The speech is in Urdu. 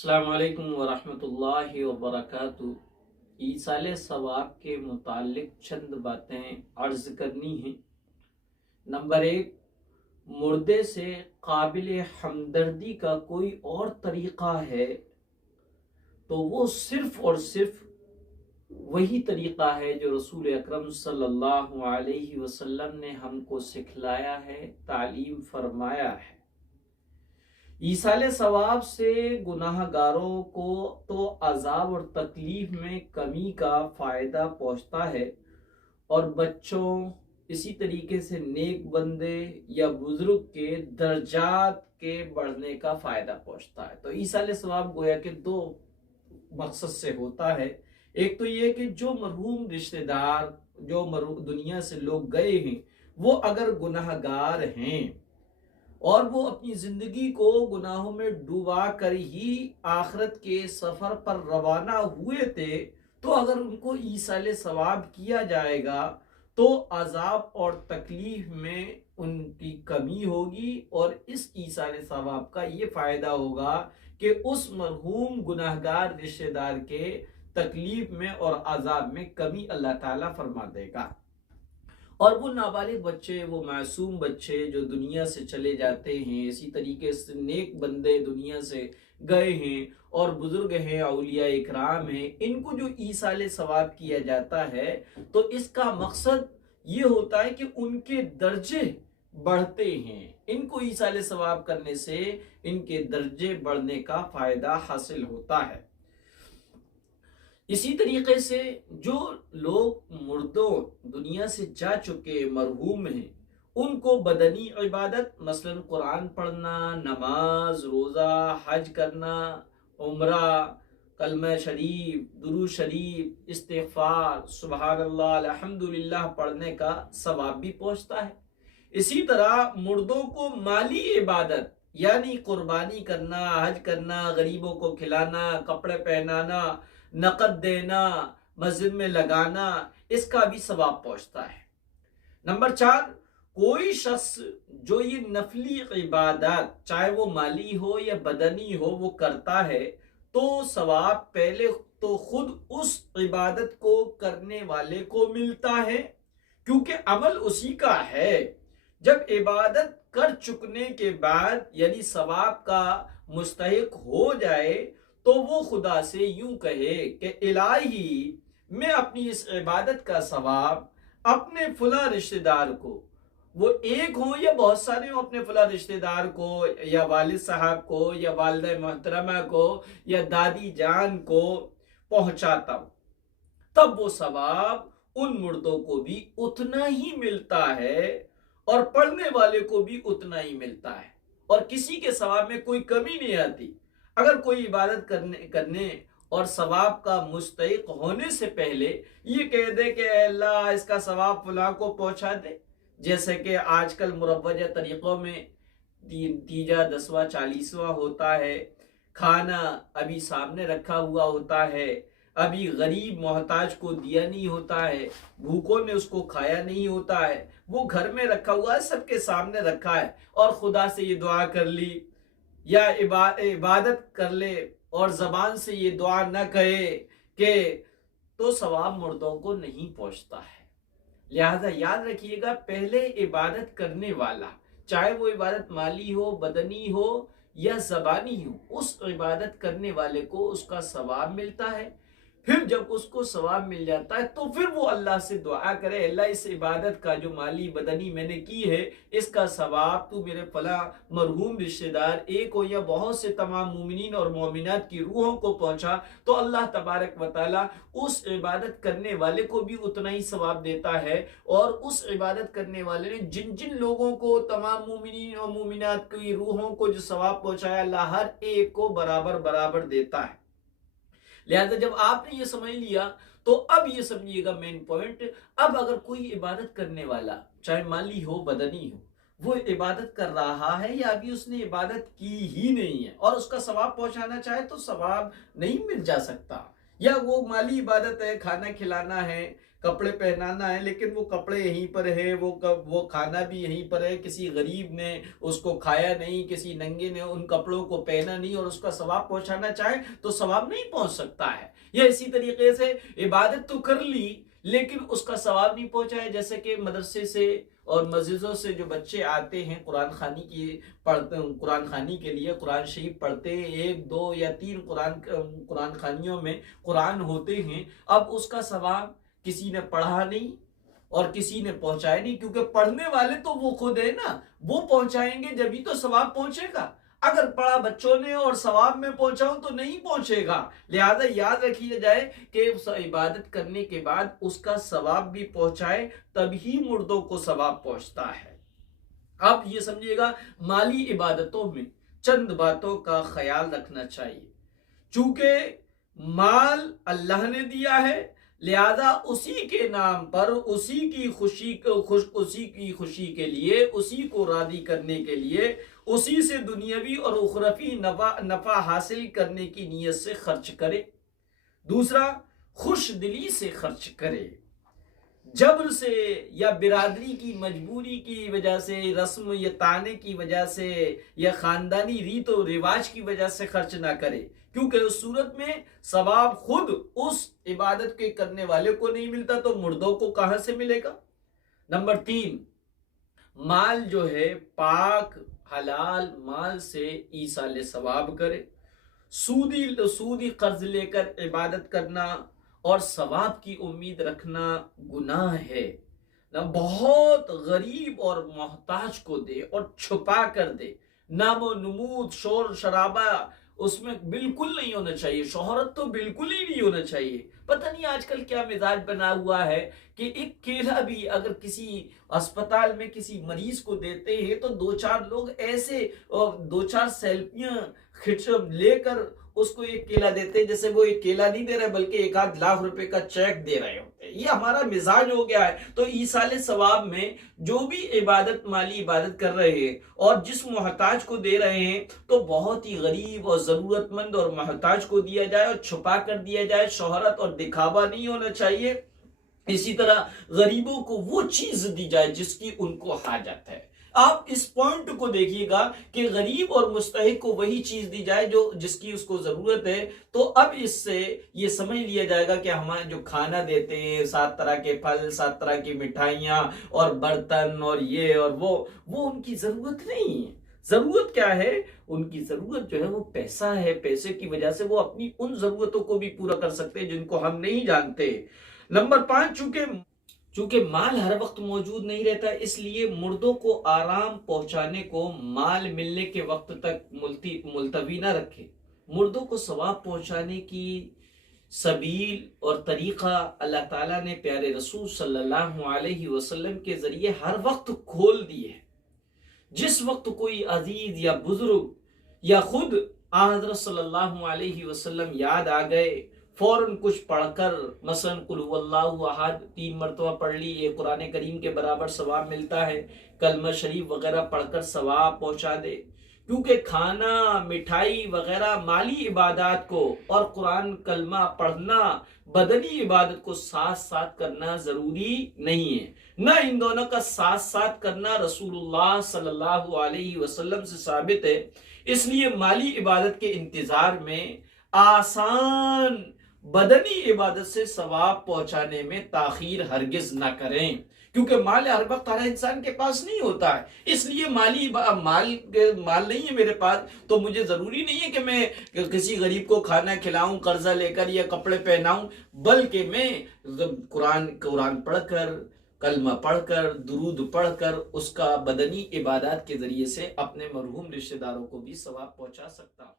السلام علیکم ورحمۃ اللہ وبرکاتہ۔ ایصال ثواب کے متعلق چند باتیں عرض کرنی ہیں۔ نمبر 1، مردے سے قابل ہمدردی کا کوئی اور طریقہ ہے تو وہ صرف اور صرف وہی طریقہ ہے جو رسول اکرم صلی اللہ علیہ وسلم نے ہم کو سکھلایا ہے، تعلیم فرمایا ہے۔ ایصال ثواب سے گناہ گاروں کو تو عذاب اور تکلیف میں کمی کا فائدہ پہنچتا ہے، اور بچوں اسی طریقے سے نیک بندے یا بزرگ کے درجات کے بڑھنے کا فائدہ پہنچتا ہے۔ تو ایصال ثواب گویا کہ دو مقصد سے ہوتا ہے۔ ایک تو یہ کہ جو مرحوم رشتہ دار، جو دنیا سے لوگ گئے ہیں، وہ اگر گناہ گار ہیں اور وہ اپنی زندگی کو گناہوں میں ڈوبا کر ہی آخرت کے سفر پر روانہ ہوئے تھے، تو اگر ان کو ایصال ثواب کیا جائے گا تو عذاب اور تکلیف میں ان کی کمی ہوگی، اور اس ایصال ثواب کا یہ فائدہ ہوگا کہ اس مرحوم گناہگار رشتہ دار کے تکلیف میں اور عذاب میں کمی اللہ تعالیٰ فرما دے گا۔ اور وہ نابالغ بچے، وہ معصوم بچے جو دنیا سے چلے جاتے ہیں، اسی طریقے سے نیک بندے دنیا سے گئے ہیں اور بزرگ ہیں، اولیاء اکرام ہیں، ان کو جو ایصال ثواب کیا جاتا ہے تو اس کا مقصد یہ ہوتا ہے کہ ان کے درجے بڑھتے ہیں۔ ان کو ایصال ثواب کرنے سے ان کے درجے بڑھنے کا فائدہ حاصل ہوتا ہے۔ اسی طریقے سے جو لوگ مردوں دنیا سے جا چکے مرحوم ہیں، ان کو بدنی عبادت مثلا قرآن پڑھنا، نماز، روزہ، حج کرنا، عمرہ، کلمہ شریف، درود شریف، استغفار، سبحان اللہ، الحمدللہ پڑھنے کا ثواب بھی پہنچتا ہے۔ اسی طرح مردوں کو مالی عبادت یعنی قربانی کرنا، حج کرنا، غریبوں کو کھلانا، کپڑے پہنانا، نقد دینا، مسجد میں لگانا، اس کا بھی ثواب پہنچتا ہے۔ نمبر 4، کوئی شخص جو یہ نفلی عبادات چاہے وہ مالی ہو یا بدنی ہو وہ کرتا ہے تو ثواب پہلے تو خود اس عبادت کو کرنے والے کو ملتا ہے، کیونکہ عمل اسی کا ہے۔ جب عبادت کر چکنے کے بعد یعنی ثواب کا مستحق ہو جائے تو وہ خدا سے یوں کہے کہ الہی میں اپنی اس عبادت کا ثواب اپنے فلاں رشتہ دار کو، وہ ایک ہوں یا بہت سارے ہوں، اپنے فلاں رشتہ دار کو یا والد صاحب کو یا والدہ محترمہ کو یا دادی جان کو پہنچاتا ہوں، تب وہ ثواب ان مردوں کو بھی اتنا ہی ملتا ہے اور پڑھنے والے کو بھی اتنا ہی ملتا ہے، اور کسی کے ثواب میں کوئی کمی نہیں آتی۔ اگر کوئی عبادت کرنے اور ثواب کا مستحق ہونے سے پہلے یہ کہہ دے کہ اے اللہ اس کا ثواب فلاں کو پہنچا دے، جیسے کہ آج کل مروجہ طریقوں میں تیجا، دسواں، چالیسواں ہوتا ہے، کھانا ابھی سامنے رکھا ہوا ہوتا ہے، ابھی غریب محتاج کو دیا نہیں ہوتا ہے، بھوکوں نے اس کو کھایا نہیں ہوتا ہے، وہ گھر میں رکھا ہوا ہے، سب کے سامنے رکھا ہے، اور خدا سے یہ دعا کر لی یا عبادت کر لے اور زبان سے یہ دعا نہ کہے کہ تو ثواب مردوں کو نہیں پہنچتا ہے۔ لہذا یاد رکھیے گا، پہلے عبادت کرنے والا چاہے وہ عبادت مالی ہو، بدنی ہو یا زبانی ہو، اس عبادت کرنے والے کو اس کا ثواب ملتا ہے۔ پھر جب اس کو ثواب مل جاتا ہے تو پھر وہ اللہ سے دعا کرے، اللہ اس عبادت کا جو مالی بدنی میں نے کی ہے اس کا ثواب تو میرے فلاں مرحوم رشتہ دار ایک ہو یا بہت سے تمام مومنین اور مومنات کی روحوں کو پہنچا، تو اللہ تبارک و تعالی اس عبادت کرنے والے کو بھی اتنا ہی ثواب دیتا ہے، اور اس عبادت کرنے والے نے جن جن لوگوں کو، تمام مومنین اور مومنات کی روحوں کو جو ثواب پہنچایا، اللہ ہر ایک کو برابر برابر دیتا ہے۔ لہذا جب آپ نے یہ سمجھ لیا تو اب یہ سمجھیے گا مین پوائنٹ، اب اگر کوئی عبادت کرنے والا چاہے مالی ہو بدنی ہو وہ عبادت کر رہا ہے یا ابھی اس نے عبادت کی ہی نہیں ہے اور اس کا ثواب پہنچانا چاہے تو ثواب نہیں مل جا سکتا، یا وہ مالی عبادت ہے، کھانا کھلانا ہے، کپڑے پہنانا ہے لیکن وہ کپڑے یہیں پر ہے، وہ کھانا بھی یہیں پر ہے، کسی غریب نے اس کو کھایا نہیں، کسی ننگے نے ان کپڑوں کو پہنا نہیں، اور اس کا ثواب پہنچانا چاہے تو ثواب نہیں پہنچ سکتا ہے۔ یا اسی طریقے سے عبادت تو کر لی لیکن اس کا ثواب نہیں پہنچایا، جیسے کہ مدرسے سے اور مسجدوں سے جو بچے آتے ہیں قرآن خوانی کی پڑھتے ہیں، قرآن خوانی کے لیے قرآن شریف پڑھتے ہیں، 1 2 یا 3 قرآن خوانیوں میں قرآن ہوتے ہیں، اب اس کا ثواب کسی نے پڑھا نہیں اور کسی نے پہنچایا نہیں، کیونکہ پڑھنے والے تو وہ خود ہے نا، وہ پہنچائیں گے جبھی تو ثواب پہنچے گا۔ اگر پڑھا بچوں نے اور ثواب میں پہنچاؤں تو نہیں پہنچے گا۔ لہذا یاد رکھیے جائے کہ عبادت کرنے کے بعد اس کا ثواب بھی پہنچائے تبھی مردوں کو ثواب پہنچتا ہے۔ آپ یہ سمجھیے گا مالی عبادتوں میں چند باتوں کا خیال رکھنا چاہیے، چونکہ مال اللہ نے دیا ہے، لہذا اسی کے نام پر اسی کی خوشی کے لیے، اسی کو راضی کرنے کے لیے، اسی سے دنیاوی اور اخروی نفع حاصل کرنے کی نیت سے خرچ کرے۔ دوسرا، خوش دلی سے خرچ کرے، جبر سے یا برادری کی مجبوری کی وجہ سے، رسم یا تانے کی وجہ سے یا خاندانی ریت و رواج کی وجہ سے خرچ نہ کرے، کیونکہ اس صورت میں ثواب خود اس عبادت کے کرنے والے کو نہیں ملتا تو مردوں کو کہاں سے ملے گا۔ نمبر 3، مال جو ہے پاک حلال مال سے ایصال ثواب کرے۔ سودی قرض لے کر عبادت کرنا اور ثواب کی امید رکھنا گناہ ہے۔ نہ بہت غریب اور محتاج کو دے اور چھپا کر دے، نام و نمود شور شرابہ اس میں بالکل نہیں ہونا چاہیے، شہرت تو بالکل ہی نہیں ہونا چاہیے۔ پتہ نہیں آج کل کیا مزاج بنا ہوا ہے کہ ایک کیلا بھی اگر کسی اسپتال میں کسی مریض کو دیتے ہیں تو 2-4 لوگ ایسے 2-4 سیلفیاں لے کر اس کو ایک کیلا دیتے ہیں جیسے وہ ایک کیلا نہیں دے رہے بلکہ 1-8 لاکھ روپے کا چیک دے رہے ہوتے ہیں۔ یہ ہمارا مزاج ہو گیا ہے۔ تو ایصال ثواب میں جو بھی مالی عبادت کر رہے ہیں اور جس محتاج کو دے رہے ہیں تو بہت ہی غریب اور ضرورت مند اور محتاج کو دیا جائے اور چھپا کر دیا جائے، شہرت اور دکھاوا نہیں ہونا چاہیے۔ اسی طرح غریبوں کو وہ چیز دی جائے جس کی ان کو حاجت ہے۔ آپ اس پوائنٹ کو دیکھیے گا کہ غریب اور مستحق کو وہی چیز دی جائے جس کی اس کو ضرورت ہے۔ تو اب اس سے یہ سمجھ لیا جائے گا کہ ہمارے جو کھانا دیتے ہیں 7 طرح کے پھل، 7 طرح کی مٹھائیاں اور برتن اور یہ اور وہ ان کی ضرورت نہیں ہے۔ ضرورت کیا ہے؟ ان کی ضرورت جو ہے وہ پیسہ ہے، پیسے کی وجہ سے وہ اپنی ان ضرورتوں کو بھی پورا کر سکتے ہیں جن کو ہم نہیں جانتے۔ نمبر 5، چونکہ مال ہر وقت موجود نہیں رہتا، اس لیے مردوں کو آرام پہنچانے کو مال ملنے کے وقت تک ملتوی نہ رکھے۔ مردوں کو ثواب پہنچانے کی سبیل اور طریقہ اللہ تعالیٰ نے پیارے رسول صلی اللہ علیہ وسلم کے ذریعے ہر وقت کھول دیے ہیں۔ جس وقت کوئی عزیز یا بزرگ یا خود حضرت صلی اللہ علیہ وسلم یاد آ گئے، فوراً کچھ پڑھ کر مثلا قل هو اللہ احد 3 مرتبہ پڑھ لی، یہ قرآن کریم کے برابر ثواب ملتا ہے، کلمہ شریف وغیرہ پڑھ کر ثواب پہنچا دے۔ کیونکہ کھانا، مٹھائی وغیرہ مالی عبادات کو اور قرآن کلمہ پڑھنا بدنی عبادت کو ساتھ ساتھ کرنا ضروری نہیں ہے، نہ ان دونوں کا ساتھ ساتھ کرنا رسول اللہ صلی اللہ علیہ وسلم سے ثابت ہے۔ اس لیے مالی عبادت کے انتظار میں آسان بدنی عبادت سے ثواب پہنچانے میں تاخیر ہرگز نہ کریں، کیونکہ مال ہر وقت ہر انسان کے پاس نہیں ہوتا ہے۔ اس لیے مال نہیں ہے میرے پاس تو مجھے ضروری نہیں ہے کہ میں کسی غریب کو کھانا کھلاؤں، قرضہ لے کر یا کپڑے پہناؤں، بلکہ میں قرآن پڑھ کر، کلمہ پڑھ کر، درود پڑھ کر اس کا بدنی عبادات کے ذریعے سے اپنے مرحوم رشتہ داروں کو بھی ثواب پہنچا سکتا ہوں۔